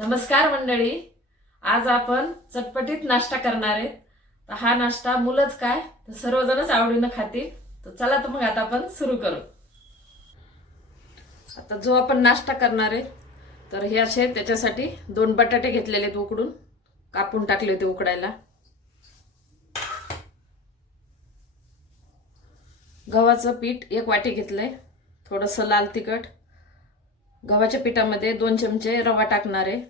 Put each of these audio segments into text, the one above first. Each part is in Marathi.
नमस्कार मंडळी. आज आपण चटपटीत नाश्ता करणार आहे. तर हा नाश्ता मुलंच काय तर सर्वजणच आवडीनं खातील. तर चला तर मग आता आपण सुरू करू. आता जो आपण नाश्ता करणार आहे तर हे असे त्याच्यासाठी 2 बटाटे घेतलेले आहेत, उकडून कापून टाकले होते उकडायला. गव्हाचं पीठ 1 वाटी घेतलंय, थोडंसं लाल तिखट. गव्हाच्या पिठामध्ये 2 चमचे रवा टाकणार आहे,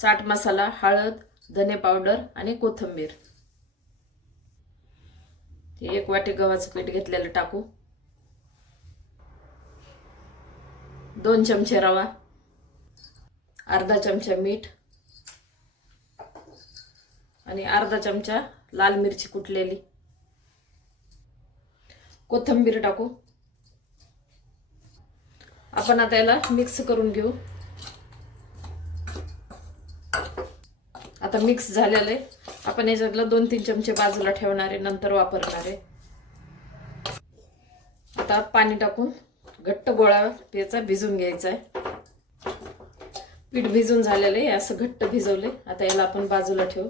चाट मसाला, हळद, धने पावडर आणि कोथिंबीर. 1 वाटी गव्हाचं पीठ घेतलेलं टाकू. 2 चमचे रवा, अर्धा चमचा मीठ आणि अर्धा चमचा लाल मिरची कुटलेली. कोथिंबीर टाकू. आपण आता याला मिक्स करून घेऊ. आता मिक्स झालेलं आहे. आपण याच्यातलं 2-3 चमचे बाजूला ठेवणार आहे, नंतर वापरणार आहे. आता पाणी टाकून घट्ट गोळा याचा भिजून घ्यायचा आहे. पीठ भिजून झालेलं आहे, असं घट्ट भिजवले. आता याला आपण बाजूला ठेवू.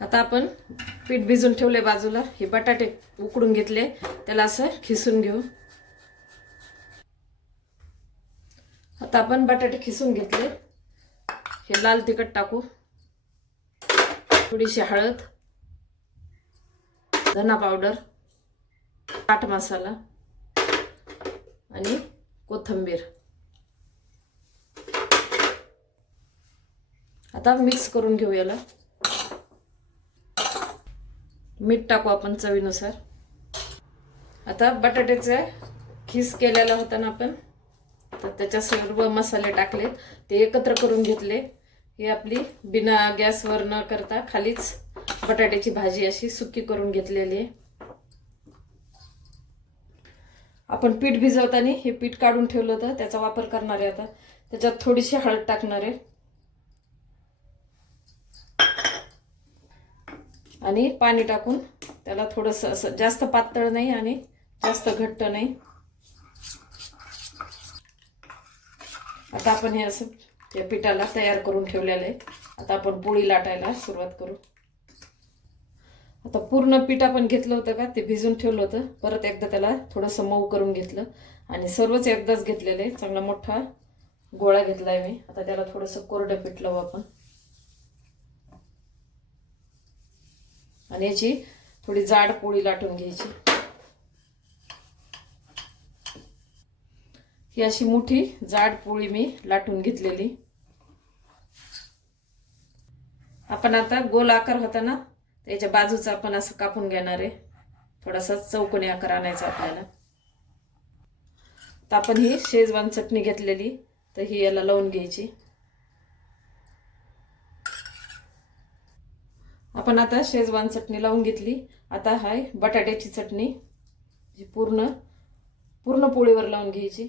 आता आपण पीठ भिजून ठेवले बाजूला. हे बटाटे उकडून घेतले, त्याला असं खिसून घेऊ. आता आपण बटाटे खिसून घेतले. हे लाल तिखट टाकू, थोडीशी हळद, धना पावडर, चाट मसाला आणि कोथिंबीर. आता मिक्स करून घेऊ याला. मीठ टाकू आपण चवीनुसार. आता बटाट्याचे खीस केलेला होता ना आपण, तर त्याच्या सर्व मसाले टाकले, ते एकत्र करून घेतले. ही आपली बिना गॅसवर न करता खालीच बटाट्याची भाजी अशी सुकी करून घेतलेली आहे. आपण पीठ भिजवताना हे पीठ काढून ठेवलं होतं, त्याचा वापर करणार आहे. आता त्याच्यात थोडीशी हळद टाकणार आहे आणि पाणी टाकून त्याला थोडंसं असं जास्त पातळ नाही आणि जास्त घट्ट नाही. आता आपण हे असं त्या पिठाला तयार करून ठेवलेलं आहे. आता आपण पोळी लाटायला सुरुवात करू. आता पूर्ण पीठ आपण घेतलं होतं का, ते भिजून ठेवलं होतं, परत एकदा त्याला थोडंसं मऊ करून घेतलं आणि सर्वच एकदाच घेतलेलं आहे. चांगला मोठा गोळा घेतला आहे मी. आता त्याला थोडंसं कोरडं पीठ लावू आपण आणि याची थोडी जाड पोळी लाटून घ्यायची. ही अशी मोठी जाड पोळी मी लाटून घेतलेली. आपण आता गोल आकार होता ना, त्याच्या बाजूचा आपण असं कापून घेणार आहे. थोडासा चौकोनी आकार आणायचा आपल्याला. तर आपण ही शेजवान चटणी घेतलेली, तर ही याला लावून घ्यायची. आपण आता शेजवान चटणी लावून घेतली. आता हाय बटाट्याची चटणी जी पूर्ण पोळीवर लावून घ्यायची.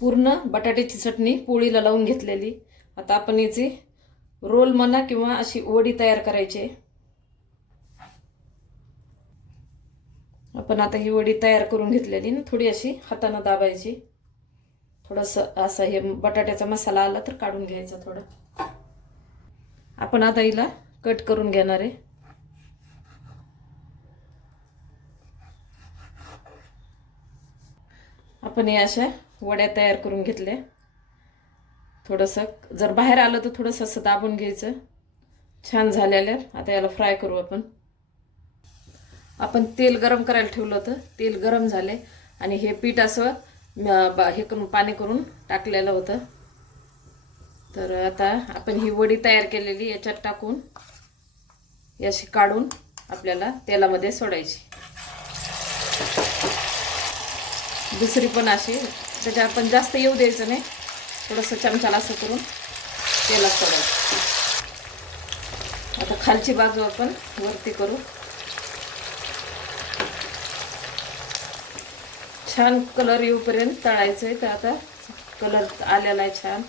पूर्ण बटाट्याची चटणी पोळीला लावून घेतलेली. आता आपण याची रोल म्हणा किंवा अशी वडी तयार करायची. आपण आता ही वडी तयार करून घेतलेली ना, थोडी अशी हाताने दाबायची. थोडंसं असं हे बटाट्याचा मसाला आला तर काढून घ्यायचा थोडं. आपण आता हिला कट करून घेणार आहे. आपण हे अशा वड्या तयार करून घेतल्या. थोडंसं जर बाहेर आलं तर थोडंसं असं दाबून घ्यायचं. छान झालेल्या. आता याला फ्राय करू आपण. आपण तेल गरम करायला ठेवलं होतं, तेल गरम झाले आणि हे पीठ असं हे करून पाणी करून टाकलेलं होतं. तर आता आपण ही वडी तयार केलेली याच्यात टाकून अशी काढून आपल्याला तेलामध्ये सोडायची. दुसरी पण अशी, त्याच्या आपण जास्त येऊ द्यायचं नाही, थोडंसं चमचाला असं करून तेलात सोडायचं. आता खालची बाजू आपण वरती करू. छान कलर येऊपर्यंत तळायचं आहे. तर आता कलर आलेला आहे छान.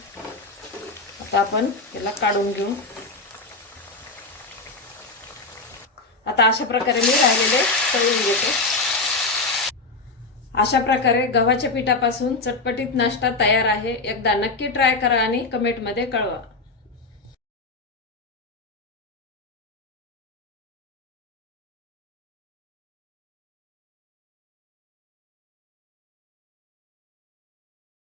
आता आपण याला काढून घेऊ. आता अशा प्रकारे मी राहिलेले तळून घेते. अशा प्रकारे गव्हाच्या पिठापासून चटपटीत नाश्ता तयार आहे. एकदा नक्की ट्राय करा आणि कमेंटमध्ये कळवा.